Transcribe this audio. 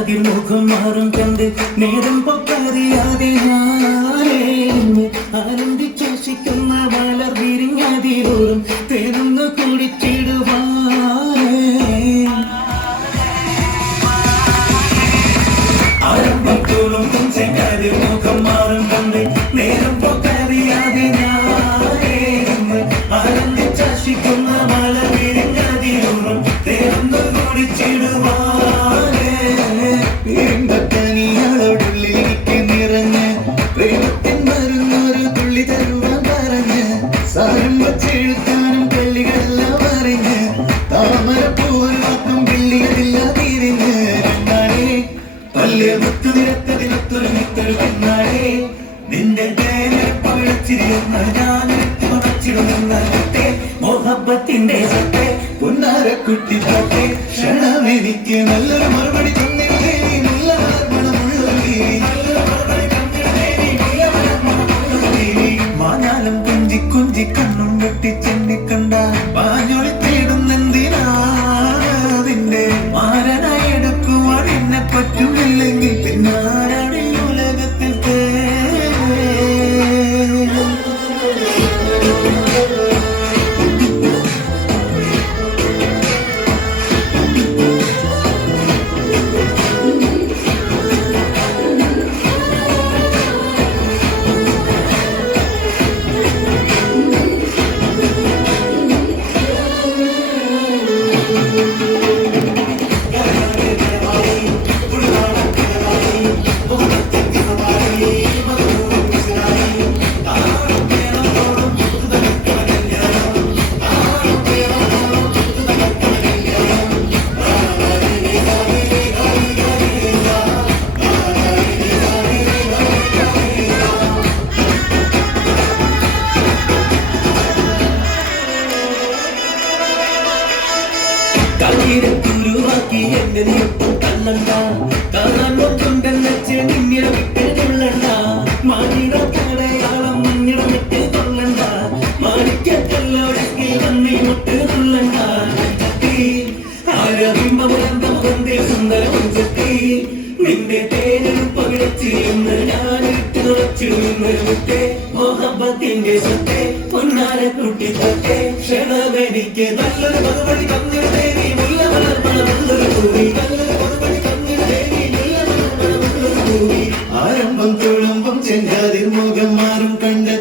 ചെങ്കാതിർ മുഖം മാറും കണ്ട് നേരം പൊക്കറിയാതെ ആനന്ദിച്ചോഷിക്കുന്ന വളർ വിരിഞ്ഞാതിരോറും തേനൊന്ന് കുടിച്ചിടുവാ ആരംഭത്തോളം ചെങ്കാതിർ മുഖം മാറും കണ്ട് നേരം പൊക്കറിയാതെ ആനന്ദിച്ചോഷിക്കുന്ന വളർ വിരിഞ്ഞാതിരോറും തേനൊന്ന് കുടിച്ചിടുവാ ോടുള്ളിലേക്ക് നിറഞ്ഞ് പ്രേമത്തിൻ മരുന്നൊരു തുള്ളി തരുവാൻ പറഞ്ഞ് സാരം വച്ചെഴുത്താനും കള്ളികളെല്ലാം അറിഞ്ഞ് താമരപ്പൂവൽ വാക്കും കിള്ളികളില്ല തിരിഞ്ഞ് കണ്ണാടേ പല്ല് മുത്തു നിരത്തതിനൊത്തൊരു മിത്തൊരു കണ്ണാടേ നിന്റെ പവിഴച്ചിരിയുന്ന ഞാനെടുത്ത് മണച്ചിടുന്ന മോഹബത്തിന്റെ സത്തെ പൊന്നാരക്കുട്ടി തൊട്ടെ ക്ഷണമെനിക്ക് നല്ലൊരു മറുപടി മാനാലും കുഞ്ചി കുഞ്ചി കണ്ണും വെട്ടി ചെന്നിക്കണ്ട പാഞ്ഞൊളി തേടുന്നെന്തിനാ അതിന്റെ മാരനായി എടുക്കുവാൻ എന്നെ പറ്റുന്നില്ലെങ്കിൽ പിന്നാരാണ് ഈ ഉലകത്തിൽ ുരുവാക്കി എന്റെ നീട്ടും കണ്ണണ്ട കാണാൻ കൊണ്ടുണ്ടെന്നച്ച് നിന്നെ വിട്ട് കൊള്ളണ്ട മാനിട കടയാളം മുന്നിടമിട്ട് കൊള്ളണ്ട മാണിക്കല്ലോടക്കി വന്നി മുട്ട് കൊള്ളണ്ട ആരബിംബമുരന്തമുഖന്റെ സുന്ദര മുഞ്ചത്തി നിന്റെ തേനും പകിടച്ചിരുന്ന് ഞാനിട്ട് തുറച്ചിരുന്ന് വിട്ടെ മോഹബത്തിന്റെ സ്വത്തെ പൊന്നാര കുട്ടി തൊട്ടെ ക്ഷണമെനിക്ക് നല്ലൊരു മറുപടി തന്നിടേ ആരംഭം തുളുമ്പും ചെങ്കാതിർ മുഖം മാറും കണ്ട്